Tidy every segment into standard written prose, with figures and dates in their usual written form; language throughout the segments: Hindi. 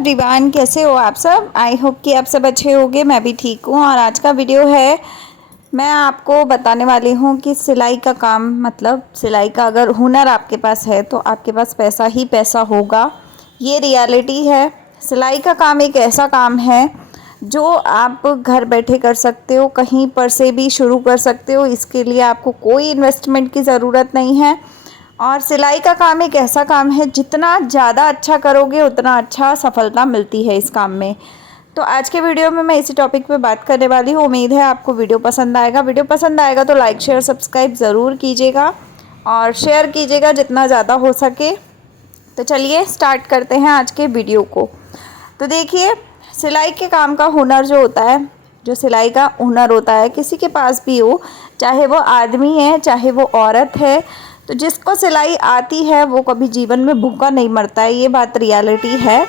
एवरीवन, कैसे हो आप सब। आई होप कि आप सब अच्छे होंगे। मैं भी ठीक हूँ। और आज का वीडियो है, मैं आपको बताने वाली हूँ कि सिलाई का काम, मतलब सिलाई का अगर हुनर आपके पास है तो आपके पास पैसा ही पैसा होगा। ये रियलिटी है। सिलाई का काम एक ऐसा काम है जो आप घर बैठे कर सकते हो, कहीं पर से भी शुरू कर सकते हो। इसके लिए आपको कोई इन्वेस्टमेंट की ज़रूरत नहीं है। और सिलाई का काम एक ऐसा काम है, जितना ज़्यादा अच्छा करोगे उतना अच्छा सफलता मिलती है इस काम में। तो आज के वीडियो में मैं इसी टॉपिक पे बात करने वाली हूँ। उम्मीद है आपको वीडियो पसंद आएगा। वीडियो पसंद आएगा तो लाइक शेयर सब्सक्राइब ज़रूर कीजिएगा और शेयर कीजिएगा जितना ज़्यादा हो सके। तो चलिए स्टार्ट करते हैं आज के वीडियो को। तो देखिए, सिलाई के काम का हुनर जो होता है, जो सिलाई का हुनर होता है, किसी के पास भी हो, चाहे वो आदमी है चाहे वो औरत है, तो जिसको सिलाई आती है वो कभी जीवन में भूखा नहीं मरता है। ये बात रियलिटी है।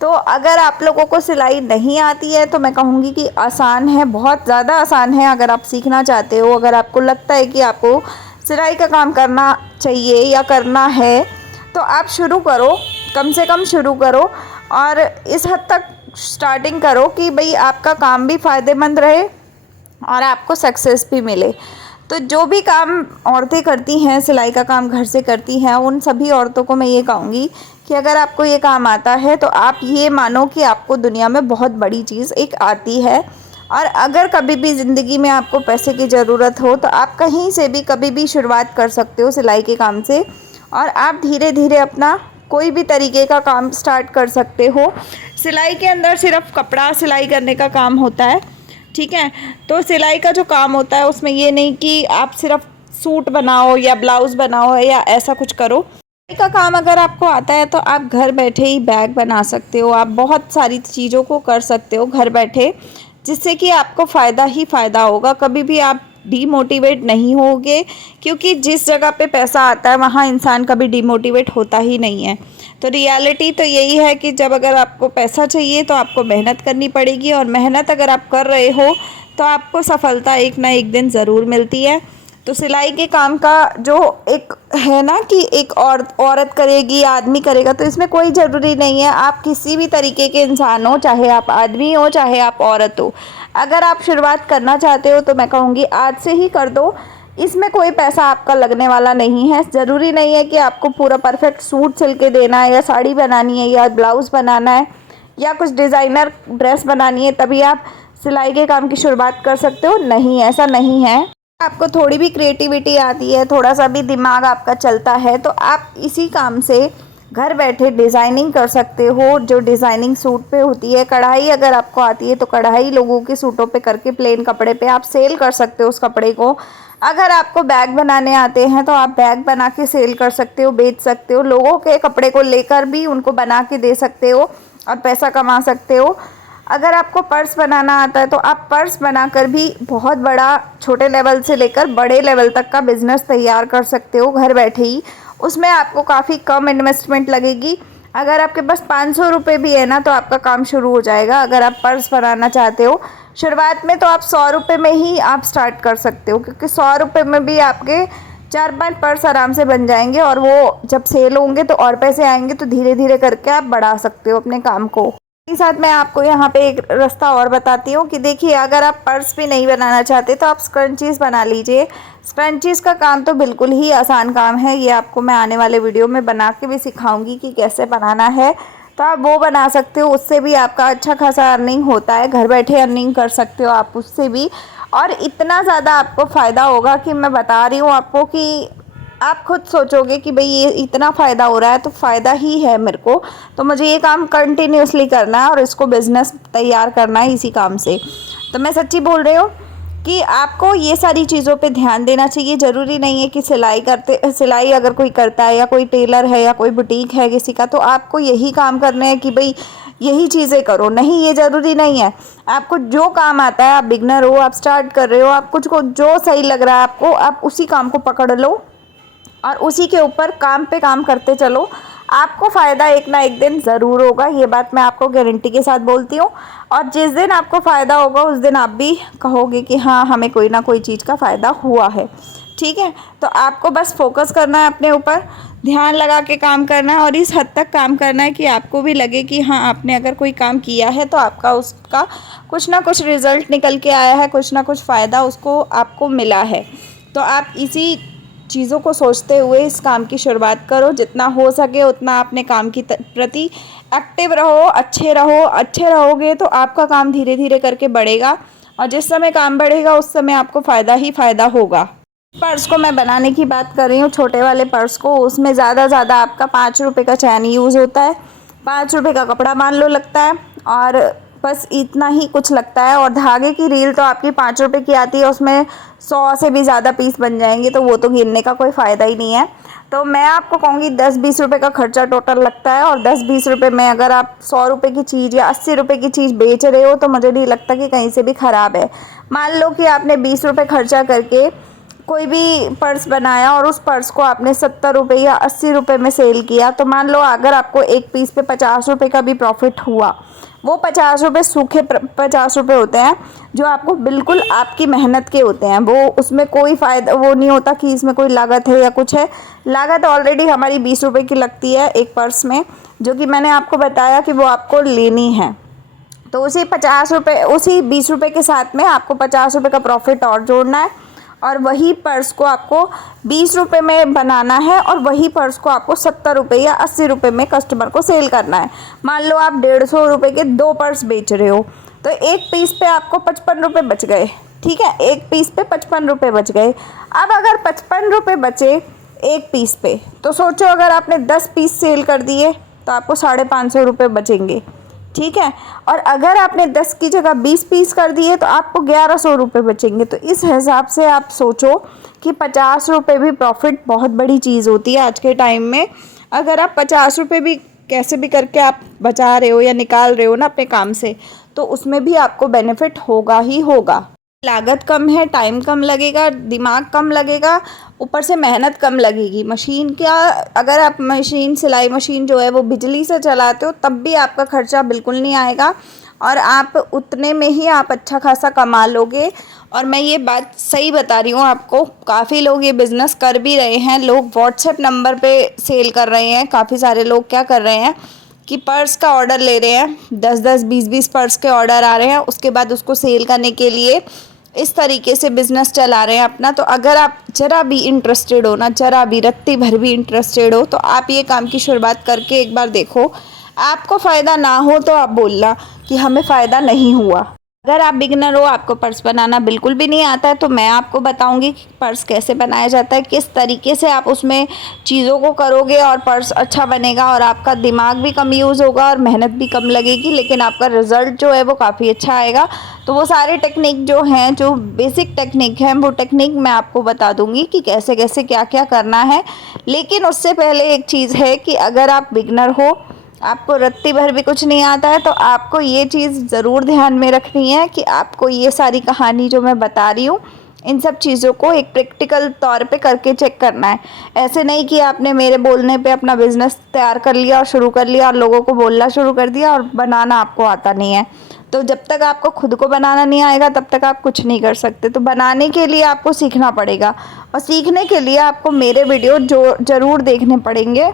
तो अगर आप लोगों को सिलाई नहीं आती है तो मैं कहूँगी कि आसान है, बहुत ज़्यादा आसान है। अगर आप सीखना चाहते हो, अगर आपको लगता है कि आपको सिलाई का काम करना चाहिए या करना है, तो आप शुरू करो, कम से कम शुरू करो। और इस हद तक स्टार्टिंग करो कि भाई आपका काम भी फ़ायदेमंद रहे और आपको सक्सेस भी मिले। तो जो भी काम औरतें करती हैं, सिलाई का काम घर से करती हैं, उन सभी औरतों को मैं ये कहूँगी कि अगर आपको ये काम आता है तो आप ये मानो कि आपको दुनिया में बहुत बड़ी चीज़ एक आती है। और अगर कभी भी ज़िंदगी में आपको पैसे की ज़रूरत हो तो आप कहीं से भी कभी भी शुरुआत कर सकते हो सिलाई के काम से। और आप धीरे धीरे अपना कोई भी तरीके का काम स्टार्ट कर सकते हो। सिलाई के अंदर सिर्फ कपड़ा सिलाई करने का काम होता है, ठीक है। तो सिलाई का जो काम होता है उसमें ये नहीं कि आप सिर्फ सूट बनाओ या ब्लाउज़ बनाओ या ऐसा कुछ करो। सिलाई का काम अगर आपको आता है तो आप घर बैठे ही बैग बना सकते हो, आप बहुत सारी चीज़ों को कर सकते हो घर बैठे, जिससे कि आपको फ़ायदा ही फ़ायदा होगा। कभी भी आप डीमोटिवेट नहीं होगे, क्योंकि जिस जगह पे पैसा आता है वहाँ इंसान कभी डीमोटिवेट होता ही नहीं है। तो रियलिटी तो यही है कि जब अगर आपको पैसा चाहिए तो आपको मेहनत करनी पड़ेगी, और मेहनत अगर आप कर रहे हो तो आपको सफलता एक ना एक दिन ज़रूर मिलती है। तो सिलाई के काम का जो एक है ना कि एक औरत करेगी, आदमी करेगा, तो इसमें कोई ज़रूरी नहीं है। आप किसी भी तरीके के इंसान हो, चाहे आप आदमी हो चाहे आप औरत हो, अगर आप शुरुआत करना चाहते हो तो मैं कहूँगी आज से ही कर दो। इसमें कोई पैसा आपका लगने वाला नहीं है। ज़रूरी नहीं है कि आपको पूरा परफेक्ट सूट सिल के देना है, या साड़ी बनानी है, या ब्लाउज़ बनाना है, या कुछ डिज़ाइनर ड्रेस बनानी है तभी आप सिलाई के काम की शुरुआत कर सकते हो। नहीं, ऐसा नहीं है। आपको थोड़ी भी क्रिएटिविटी आती है, थोड़ा सा भी दिमाग आपका चलता है, तो आप इसी काम से घर बैठे डिज़ाइनिंग कर सकते हो। जो डिज़ाइनिंग सूट पे होती है, कढ़ाई अगर आपको आती है तो कढ़ाई लोगों के सूटों पे करके प्लेन कपड़े पे आप सेल कर सकते हो उस कपड़े को। अगर आपको बैग बनाने आते हैं तो आप बैग बना के सेल कर सकते हो, बेच सकते हो। लोगों के कपड़े को लेकर भी उनको बना के दे सकते हो और पैसा कमा सकते हो। अगर आपको पर्स बनाना आता है तो आप पर्स बनाकर भी बहुत बड़ा, छोटे लेवल से लेकर बड़े लेवल तक का बिज़नेस तैयार कर सकते हो घर बैठे ही। उसमें आपको काफ़ी कम इन्वेस्टमेंट लगेगी। अगर आपके पास 500 रुपये भी है ना तो आपका काम शुरू हो जाएगा। अगर आप पर्स बनाना चाहते हो शुरुआत में, तो आप 100 रुपये में ही आप स्टार्ट कर सकते हो, क्योंकि 100 रुपये में भी आपके 4-5 पर्स आराम से बन जाएंगे। और वो जब सेल होंगे तो और पैसे आएंगे, तो धीरे धीरे करके आप बढ़ा सकते हो अपने काम को। के साथ मैं आपको यहाँ पे एक रास्ता और बताती हूँ कि देखिए, अगर आप पर्स भी नहीं बनाना चाहते तो आप स्क्रंचीज़ बना लीजिए। स्क्रंचीज़ का काम तो बिल्कुल ही आसान काम है। ये आपको मैं आने वाले वीडियो में बना के भी सिखाऊंगी कि कैसे बनाना है, तो आप वो बना सकते हो। उससे भी आपका अच्छा खासा अर्निंग होता है, घर बैठे अर्निंग कर सकते हो आप उससे भी। और इतना ज़्यादा आपको फ़ायदा होगा कि मैं बता रही हूँ आपको कि आप खुद सोचोगे कि भाई ये इतना फ़ायदा हो रहा है तो फ़ायदा ही है मेरे को, तो मुझे ये काम कंटिन्यूसली करना है और इसको बिज़नेस तैयार करना है इसी काम से। तो मैं सच्ची बोल रही हूँ कि आपको ये सारी चीज़ों पे ध्यान देना चाहिए। ज़रूरी नहीं है कि सिलाई अगर कोई करता है, या कोई टेलर है, या कोई बुटीक है किसी का, तो आपको यही काम करने हैं कि भाई यही चीज़ें करो। नहीं, ये ज़रूरी नहीं है। आपको जो काम आता है, आप बिगनर हो, आप स्टार्ट कर रहे हो, आप कुछ को जो सही लग रहा है आपको, आप उसी काम को पकड़ लो और उसी के ऊपर काम पे काम करते चलो। आपको फ़ायदा एक ना एक दिन ज़रूर होगा, ये बात मैं आपको गारंटी के साथ बोलती हूँ। और जिस दिन आपको फ़ायदा होगा उस दिन आप भी कहोगे कि हाँ, हमें कोई ना कोई चीज़ का फ़ायदा हुआ है। ठीक है। तो आपको बस फोकस करना है अपने ऊपर, ध्यान लगा के काम करना है और इस हद तक काम करना है कि आपको भी लगे कि हाँ, आपने अगर कोई काम किया है तो आपका उसका कुछ ना कुछ रिज़ल्ट निकल के आया है, कुछ ना कुछ फ़ायदा उसको आपको मिला है। तो आप इसी चीज़ों को सोचते हुए इस काम की शुरुआत करो। जितना हो सके उतना अपने काम की प्रति एक्टिव रहो, अच्छे रहोगे तो आपका काम धीरे धीरे करके बढ़ेगा और जिस समय काम बढ़ेगा उस समय आपको फ़ायदा ही फ़ायदा होगा। पर्स को मैं बनाने की बात कर रही हूँ, छोटे वाले पर्स को। उसमें ज़्यादा आपका 5 रुपये का चैन यूज़ होता है, 5 रुपये का कपड़ा मान लो लगता है और बस इतना ही कुछ लगता है। और धागे की रील तो आपकी 5 रुपये की आती है, उसमें 100 से भी ज़्यादा पीस बन जाएंगे, तो वो तो गिनने का कोई फ़ायदा ही नहीं है। तो मैं आपको कहूँगी 10-20 रुपये का खर्चा टोटल लगता है और 10-20 रुपये में अगर आप 100 रुपये की चीज़ या 80 रुपये की चीज़ बेच रहे हो तो मुझे नहीं लगता कि कहीं से भी ख़राब है। मान लो कि आपने 20 रुपये खर्चा करके कोई भी पर्स बनाया और उस पर्स को आपने 70 रुपये या 80 रुपये में सेल किया, तो मान लो अगर आपको एक पीस पे 50 रुपये का भी प्रॉफिट हुआ, वो 50 रुपये सूखे 50 रुपये होते हैं जो आपको बिल्कुल आपकी मेहनत के होते हैं। वो उसमें कोई फ़ायदा वो नहीं होता कि इसमें कोई लागत है या कुछ है। लागत ऑलरेडी हमारी 20 रुपये की लगती है एक पर्स में, जो कि मैंने आपको बताया कि वो आपको लेनी है। तो उसी 20 रुपये के साथ में आपको 50 रुपये का प्रॉफिट और जोड़ना है और वही पर्स को आपको 20 रुपये में बनाना है और वही पर्स को आपको 70 रुपये या 80 रुपये में कस्टमर को सेल करना है। मान लो आप 150 रुपये के 2 पर्स बेच रहे हो, तो एक पीस पे आपको 55 रुपये बच गए। ठीक है, एक पीस पे 55 रुपये बच गए। अब अगर 55 रुपये बचे एक पीस पे, तो सोचो अगर आपने 10 पीस सेल कर दिए तो आपको 550 रुपये बचेंगे। ठीक है, और अगर आपने 10 की जगह 20 पीस कर दिए तो आपको 1100 रुपये बचेंगे। तो इस हिसाब से आप सोचो कि 50 रुपये भी प्रॉफिट बहुत बड़ी चीज़ होती है आज के टाइम में। अगर आप 50 रुपये भी कैसे भी करके आप बचा रहे हो या निकाल रहे हो ना अपने काम से, तो उसमें भी आपको बेनिफिट होगा ही होगा। लागत कम है, टाइम कम लगेगा, दिमाग कम लगेगा, ऊपर से मेहनत कम लगेगी। मशीन क्या, अगर आप सिलाई मशीन जो है वो बिजली से चलाते हो तब भी आपका खर्चा बिल्कुल नहीं आएगा और आप उतने में ही आप अच्छा खासा कमा लोगे। और मैं ये बात सही बता रही हूँ आपको, काफ़ी लोग ये बिज़नेस कर भी रहे हैं। लोग व्हाट्सएप नंबर पे सेल कर रहे हैं। काफ़ी सारे लोग क्या कर रहे हैं कि पर्स का ऑर्डर ले रहे हैं, 10-10, 20-20 पर्स के ऑर्डर आ रहे हैं, उसके बाद उसको सेल करने के लिए इस तरीके से बिज़नेस चला रहे हैं अपना। तो अगर आप ज़रा भी इंटरेस्टेड हो ना, ज़रा भी रत्ती भर भी इंटरेस्टेड हो, तो आप ये काम की शुरुआत करके एक बार देखो। आपको फ़ायदा ना हो तो आप बोलना कि हमें फ़ायदा नहीं हुआ। अगर आप बिगिनर हो, आपको पर्स बनाना बिल्कुल भी नहीं आता है, तो मैं आपको बताऊंगी कि पर्स कैसे बनाया जाता है, किस तरीके से आप उसमें चीज़ों को करोगे और पर्स अच्छा बनेगा और आपका दिमाग भी कम यूज़ होगा और मेहनत भी कम लगेगी, लेकिन आपका रिज़ल्ट जो है वो काफ़ी अच्छा आएगा। तो वो सारे टेक्निक जो हैं, जो बेसिक टेक्निक हैं, वो टेक्निक मैं आपको बता दूँगी कि कैसे कैसे क्या क्या करना है। लेकिन उससे पहले एक चीज़ है कि अगर आप बिगिनर हो, आपको रत्ती भर भी कुछ नहीं आता है, तो आपको ये चीज़ ज़रूर ध्यान में रखनी है कि आपको ये सारी कहानी जो मैं बता रही हूँ, इन सब चीज़ों को एक प्रैक्टिकल तौर पे करके चेक करना है। ऐसे नहीं कि आपने मेरे बोलने पे अपना बिज़नेस तैयार कर लिया और शुरू कर लिया और लोगों को बोलना शुरू कर दिया और बनाना आपको आता नहीं है। तो जब तक आपको खुद को बनाना नहीं आएगा तब तक आप कुछ नहीं कर सकते। तो बनाने के लिए आपको सीखना पड़ेगा और सीखने के लिए आपको मेरे वीडियो ज़रूर देखने पड़ेंगे,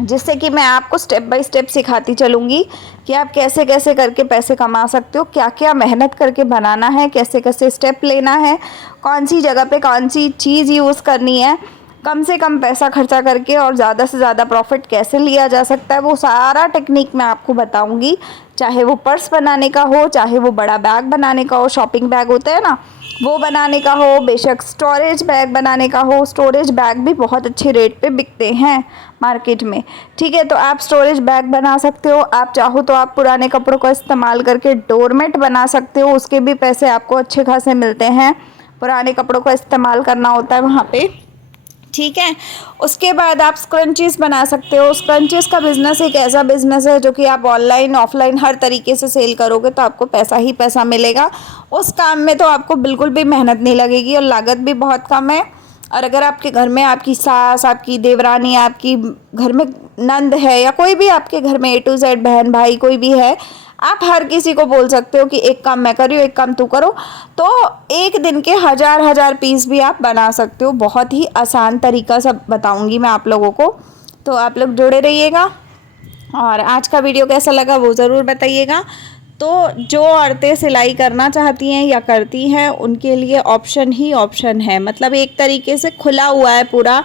जिससे कि मैं आपको स्टेप बाय स्टेप सिखाती चलूँगी कि आप कैसे कैसे करके पैसे कमा सकते हो, क्या क्या मेहनत करके बनाना है, कैसे कैसे स्टेप लेना है, कौन सी जगह पे कौन सी चीज़ यूज़ करनी है, कम से कम पैसा खर्चा करके और ज़्यादा से ज़्यादा प्रॉफिट कैसे लिया जा सकता है। वो सारा टेक्निक मैं आपको बताऊँगी, चाहे वो पर्स बनाने का हो, चाहे वो बड़ा बैग बनाने का हो, शॉपिंग बैग होता है ना, वो बनाने का हो, बेशक स्टोरेज बैग बनाने का हो। स्टोरेज बैग भी बहुत अच्छे रेट पे बिकते हैं मार्केट में। ठीक है, तो आप स्टोरेज बैग बना सकते हो। आप चाहो तो आप पुराने कपड़ों का इस्तेमाल करके डोरमेट बना सकते हो, उसके भी पैसे आपको अच्छे खासे मिलते हैं। पुराने कपड़ों का इस्तेमाल करना होता है वहाँ पे। ठीक है, उसके बाद आप स्क्रंचीज़ बना सकते हो। स्क्रंचीज़ का बिज़नेस एक ऐसा बिज़नेस है जो कि आप ऑनलाइन ऑफलाइन हर तरीके से सेल करोगे तो आपको पैसा ही पैसा मिलेगा। उस काम में तो आपको बिल्कुल भी मेहनत नहीं लगेगी और लागत भी बहुत कम है। और अगर आपके घर में आपकी सास, आपकी देवरानी, आपकी घर में नंद है या कोई भी आपके घर में A to Z बहन भाई कोई भी है, आप हर किसी को बोल सकते हो कि एक काम मैं कर रही हूँ, एक काम तू करो, तो एक दिन के हज़ार हज़ार पीस भी आप बना सकते हो। बहुत ही आसान तरीका सब बताऊँगी मैं आप लोगों को, तो आप लोग जुड़े रहिएगा। और आज का वीडियो कैसा लगा वो ज़रूर बताइएगा। तो जो औरतें सिलाई करना चाहती हैं या करती हैं उनके लिए ऑप्शन ही ऑप्शन है, मतलब एक तरीके से खुला हुआ है पूरा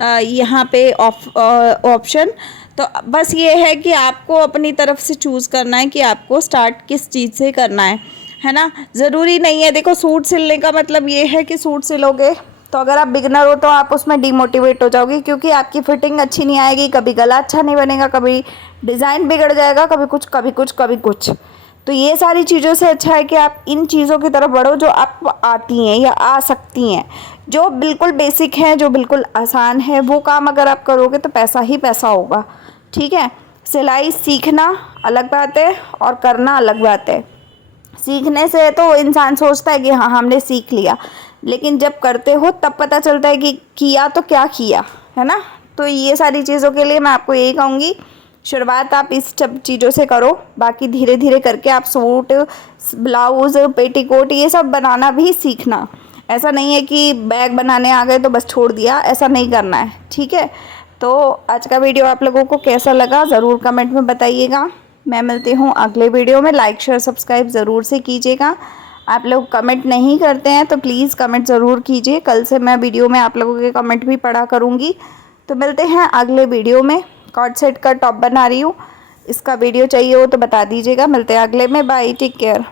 यहाँ पे ऑप्शन। तो बस ये है कि आपको अपनी तरफ से चूज़ करना है कि आपको स्टार्ट किस चीज़ से करना है ना। ज़रूरी नहीं है, देखो सूट सिलने का मतलब ये है कि सूट सिलोगे तो अगर आप बिगनर हो तो आप उसमें डिमोटिवेट हो जाओगे, क्योंकि आपकी फिटिंग अच्छी नहीं आएगी, कभी गला अच्छा नहीं बनेगा, कभी डिज़ाइन बिगड़ जाएगा, कभी कुछ कभी कुछ कभी कुछ। तो ये सारी चीज़ों से अच्छा है कि आप इन चीज़ों की तरफ बढ़ो जो आपको आती हैं या आ सकती हैं, जो बिल्कुल बेसिक हैं, जो बिल्कुल आसान है। वो काम अगर आप करोगे तो पैसा ही पैसा होगा, ठीक है। सिलाई सीखना अलग बात है और करना अलग बात है। सीखने से तो इंसान सोचता है कि हाँ हमने सीख लिया, लेकिन जब करते हो तब पता चलता है कि किया तो क्या किया, है ना। तो ये सारी चीज़ों के लिए मैं आपको यही कहूँगी, शुरुआत आप इस सब चीज़ों से करो, बाकी धीरे धीरे करके आप सूट, ब्लाउज़, पेटीकोट ये सब बनाना भी सीखना। ऐसा नहीं है कि बैग बनाने आ गए तो बस छोड़ दिया, ऐसा नहीं करना है, ठीक है। तो आज का वीडियो आप लोगों को कैसा लगा ज़रूर कमेंट में बताइएगा। मैं मिलती हूँ अगले वीडियो में। लाइक शेयर सब्सक्राइब ज़रूर से कीजिएगा। आप लोग कमेंट नहीं करते हैं तो प्लीज़ कमेंट ज़रूर कीजिए, कल से मैं वीडियो में आप लोगों के कमेंट भी पढ़ा करूँगी। तो मिलते हैं अगले वीडियो में। कॉर्ड सेट का टॉप बना रही हूँ, इसका वीडियो चाहिए हो तो बता दीजिएगा। मिलते हैं अगले में, बाय, टेक केयर।